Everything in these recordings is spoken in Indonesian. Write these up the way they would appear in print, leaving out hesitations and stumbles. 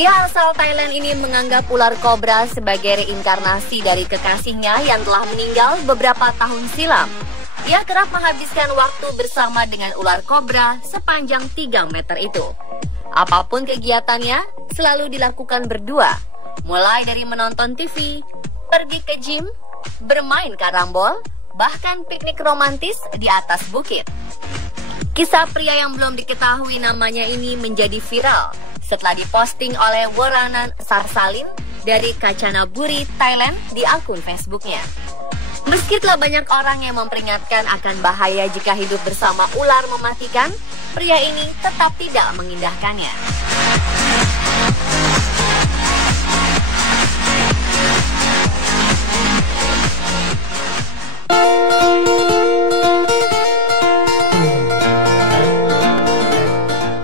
Pria asal Thailand ini menganggap ular kobra sebagai reinkarnasi dari kekasihnya yang telah meninggal beberapa tahun silam. Ia kerap menghabiskan waktu bersama dengan ular kobra sepanjang 3 meter itu. Apapun kegiatannya, selalu dilakukan berdua. Mulai dari menonton TV, pergi ke gym, bermain karambol, bahkan piknik romantis di atas bukit. Kisah pria yang belum diketahui namanya ini menjadi viral setelah diposting oleh Woranan Sarsalin dari Kanchanaburi, Thailand di akun Facebooknya. Meski telah banyak orang yang memperingatkan akan bahaya jika hidup bersama ular mematikan, pria ini tetap tidak mengindahkannya.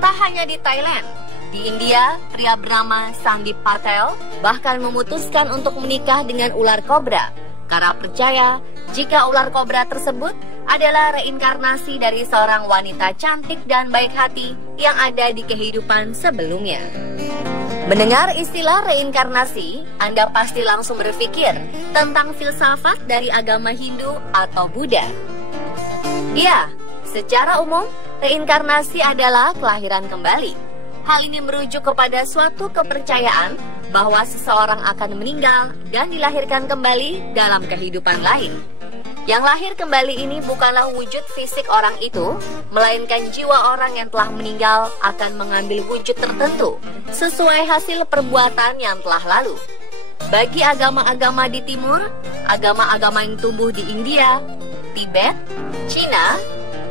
Tak hanya di Thailand, di India, pria bernama Sandeep Patel bahkan memutuskan untuk menikah dengan ular kobra karena percaya jika ular kobra tersebut adalah reinkarnasi dari seorang wanita cantik dan baik hati yang ada di kehidupan sebelumnya. Mendengar istilah reinkarnasi, Anda pasti langsung berpikir tentang filsafat dari agama Hindu atau Buddha. Ya, secara umum, reinkarnasi adalah kelahiran kembali. Hal ini merujuk kepada suatu kepercayaan bahwa seseorang akan meninggal dan dilahirkan kembali dalam kehidupan lain. Yang lahir kembali ini bukanlah wujud fisik orang itu, melainkan jiwa orang yang telah meninggal akan mengambil wujud tertentu sesuai hasil perbuatan yang telah lalu. Bagi agama-agama di timur, agama-agama yang tumbuh di India, Tibet, Cina,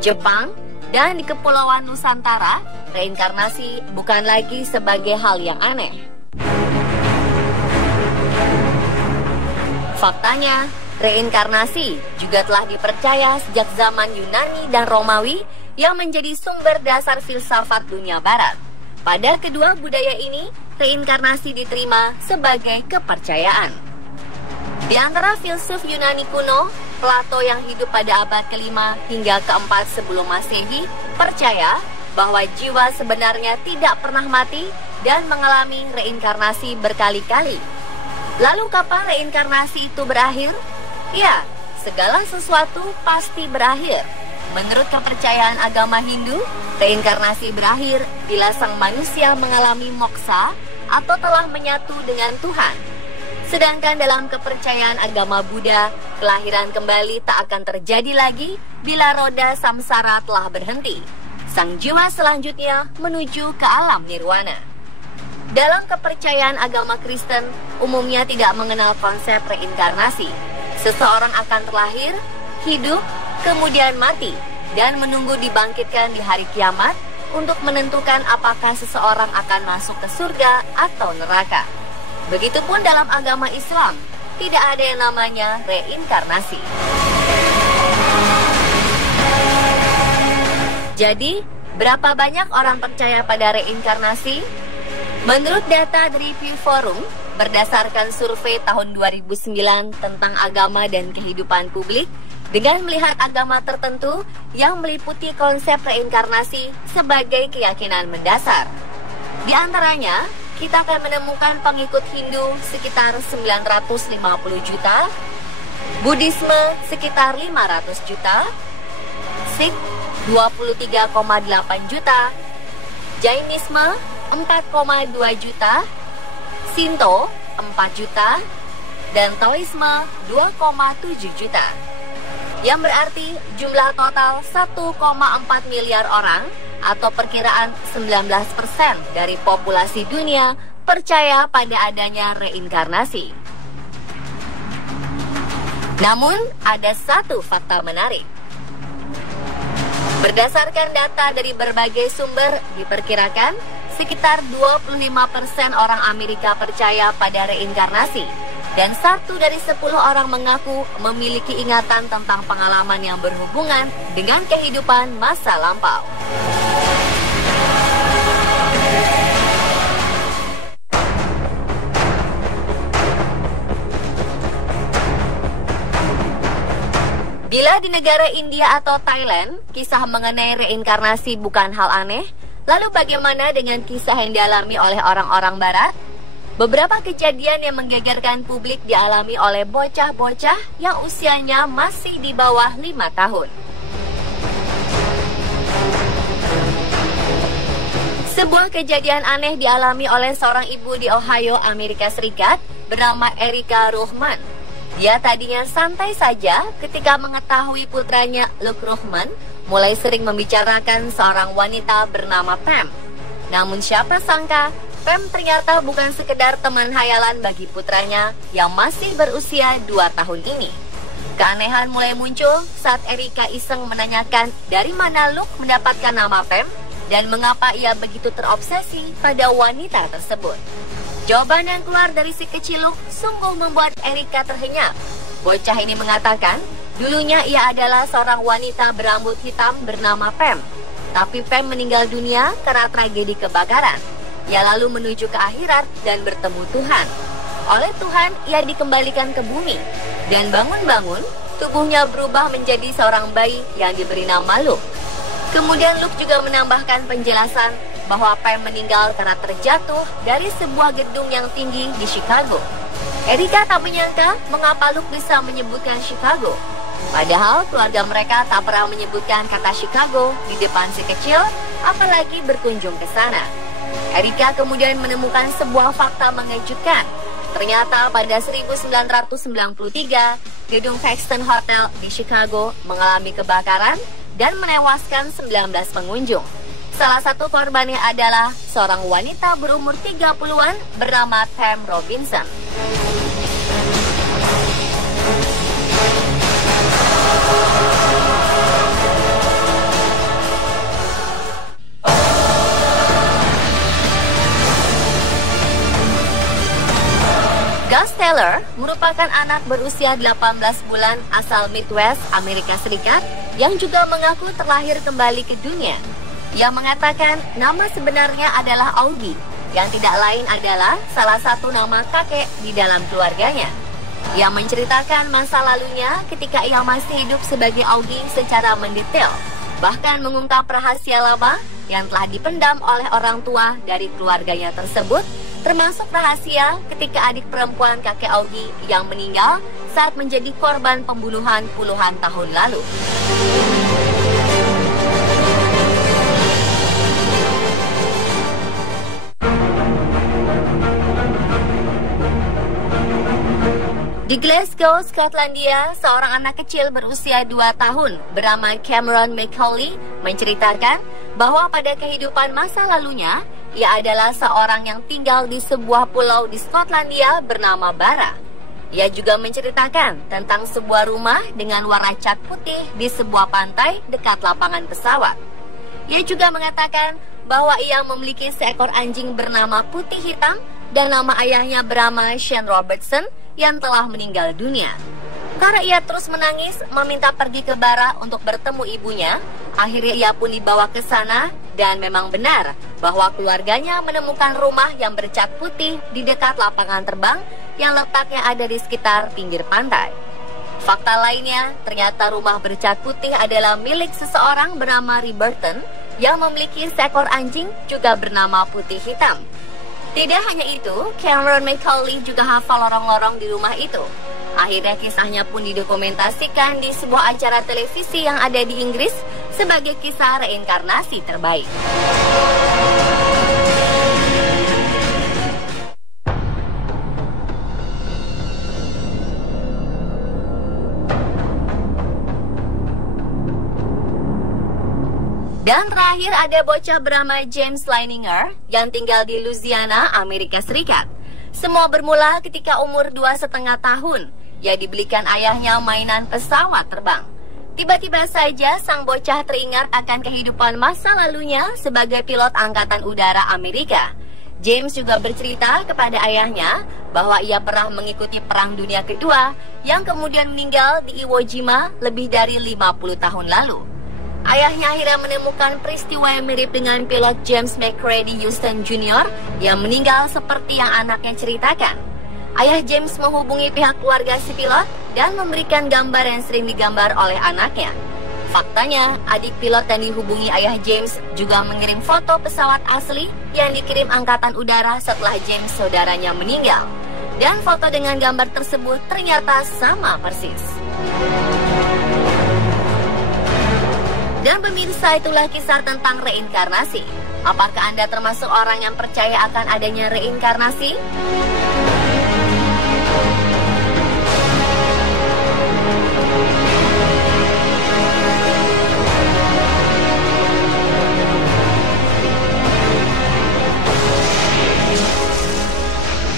Jepang, dan di Kepulauan Nusantara, reinkarnasi bukan lagi sebagai hal yang aneh. Faktanya, reinkarnasi juga telah dipercaya sejak zaman Yunani dan Romawi yang menjadi sumber dasar filsafat dunia barat. Pada kedua budaya ini, reinkarnasi diterima sebagai kepercayaan. Di antara filsuf Yunani kuno, Plato yang hidup pada abad ke-5 hingga ke-4 sebelum Masehi percaya bahwa jiwa sebenarnya tidak pernah mati dan mengalami reinkarnasi berkali-kali. Lalu kapan reinkarnasi itu berakhir? Ya, segala sesuatu pasti berakhir. Menurut kepercayaan agama Hindu, reinkarnasi berakhir bila sang manusia mengalami moksa atau telah menyatu dengan Tuhan. Sedangkan dalam kepercayaan agama Buddha, kelahiran kembali tak akan terjadi lagi bila roda samsara telah berhenti. Sang jiwa selanjutnya menuju ke alam nirwana. Dalam kepercayaan agama Kristen, umumnya tidak mengenal konsep reinkarnasi. Seseorang akan terlahir, hidup, kemudian mati, dan menunggu dibangkitkan di hari kiamat untuk menentukan apakah seseorang akan masuk ke surga atau neraka. Begitupun dalam agama Islam, tidak ada yang namanya reinkarnasi. Jadi, berapa banyak orang percaya pada reinkarnasi? Menurut data dari Pew Forum, berdasarkan survei tahun 2009 tentang agama dan kehidupan publik, dengan melihat agama tertentu yang meliputi konsep reinkarnasi sebagai keyakinan mendasar. Di antaranya, kita akan menemukan pengikut Hindu sekitar 950 juta, Buddhisme sekitar 500 juta, Sikh 23,8 juta, Jainisme 4,2 juta, Shinto 4 juta, dan Taoisme 2,7 juta. Yang berarti jumlah total 1,4 miliar orang atau perkiraan 19% dari populasi dunia percaya pada adanya reinkarnasi. Namun, ada satu fakta menarik. Berdasarkan data dari berbagai sumber, diperkirakan sekitar 25% orang Amerika percaya pada reinkarnasi. Dan 1 dari 10 orang mengaku memiliki ingatan tentang pengalaman yang berhubungan dengan kehidupan masa lampau. Bila di negara India atau Thailand, kisah mengenai reinkarnasi bukan hal aneh, Lalu bagaimana dengan kisah yang dialami oleh orang-orang barat? Beberapa kejadian yang menggegerkan publik dialami oleh bocah-bocah yang usianya masih di bawah 5 tahun. Sebuah kejadian aneh dialami oleh seorang ibu di Ohio, Amerika Serikat bernama Erica Ruhman. Dia tadinya santai saja ketika mengetahui putranya Luke Ruhman mulai sering membicarakan seorang wanita bernama Pam. Namun siapa sangka Pam ternyata bukan sekedar teman hayalan bagi putranya yang masih berusia 2 tahun ini. Keanehan mulai muncul saat Erica iseng menanyakan dari mana Luke mendapatkan nama Pam dan mengapa ia begitu terobsesi pada wanita tersebut. Jawaban yang keluar dari si kecil Luke sungguh membuat Erica terhenyak. Bocah ini mengatakan, dulunya ia adalah seorang wanita berambut hitam bernama Pam. Tapi Pam meninggal dunia karena tragedi kebakaran. Ia lalu menuju ke akhirat dan bertemu Tuhan. Oleh Tuhan, ia dikembalikan ke bumi. Dan bangun-bangun, tubuhnya berubah menjadi seorang bayi yang diberi nama Luke. Kemudian Luke juga menambahkan penjelasan bahwa Pam meninggal karena terjatuh dari sebuah gedung yang tinggi di Chicago. Erica tak menyangka mengapa Luke bisa menyebutkan Chicago. Padahal keluarga mereka tak pernah menyebutkan kata Chicago di depan si kecil, apalagi berkunjung ke sana. Erica kemudian menemukan sebuah fakta mengejutkan. Ternyata pada 1993, gedung Paxton Hotel di Chicago mengalami kebakaran dan menewaskan 19 pengunjung. Salah satu korbannya adalah seorang wanita berumur 30-an bernama Pam Robinson. Gus Taylor merupakan anak berusia 18 bulan asal Midwest, Amerika Serikat yang juga mengaku terlahir kembali ke dunia. Ia mengatakan nama sebenarnya adalah Augie, yang tidak lain adalah salah satu nama kakek di dalam keluarganya. Ia menceritakan masa lalunya ketika ia masih hidup sebagai Augie secara mendetail, bahkan mengungkap rahasia lama yang telah dipendam oleh orang tua dari keluarganya tersebut, termasuk rahasia ketika adik perempuan kakek Augie yang meninggal saat menjadi korban pembunuhan puluhan tahun lalu. Di Glasgow, Skotlandia, seorang anak kecil berusia 2 tahun bernama Cameron McCauley menceritakan bahwa pada kehidupan masa lalunya, ia adalah seorang yang tinggal di sebuah pulau di Skotlandia bernama Barra. Ia juga menceritakan tentang sebuah rumah dengan warna cat putih di sebuah pantai dekat lapangan pesawat. Ia juga mengatakan bahwa ia memiliki seekor anjing bernama Putih Hitam dan nama ayahnya bernama Shane Robertson yang telah meninggal dunia. Karena ia terus menangis meminta pergi ke Barra untuk bertemu ibunya, akhirnya ia pun dibawa ke sana dan memang benar bahwa keluarganya menemukan rumah yang bercat putih di dekat lapangan terbang yang letaknya ada di sekitar pinggir pantai. Fakta lainnya, ternyata rumah bercat putih adalah milik seseorang bernama Burton yang memiliki seekor anjing juga bernama Putih Hitam. Tidak hanya itu, Cameron McCauley juga hafal lorong-lorong di rumah itu. Akhirnya kisahnya pun didokumentasikan di sebuah acara televisi yang ada di Inggris sebagai kisah reinkarnasi terbaik. Dan terakhir ada bocah bernama James Leininger yang tinggal di Louisiana, Amerika Serikat. Semua bermula ketika umur 2,5 tahun. Ia dibelikan ayahnya mainan pesawat terbang. Tiba-tiba saja sang bocah teringat akan kehidupan masa lalunya sebagai pilot Angkatan Udara Amerika. James juga bercerita kepada ayahnya bahwa ia pernah mengikuti Perang Dunia Kedua yang kemudian meninggal di Iwo Jima lebih dari 50 tahun lalu. Ayahnya akhirnya menemukan peristiwa yang mirip dengan pilot James McCready Houston Jr. yang meninggal seperti yang anaknya ceritakan. Ayah James menghubungi pihak keluarga si pilot dan memberikan gambar yang sering digambar oleh anaknya. Faktanya, adik pilot yang dihubungi ayah James juga mengirim foto pesawat asli yang dikirim Angkatan Udara setelah James saudaranya meninggal. Dan foto dengan gambar tersebut ternyata sama persis. Dan pemirsa, itulah kisah tentang reinkarnasi. Apakah Anda termasuk orang yang percaya akan adanya reinkarnasi?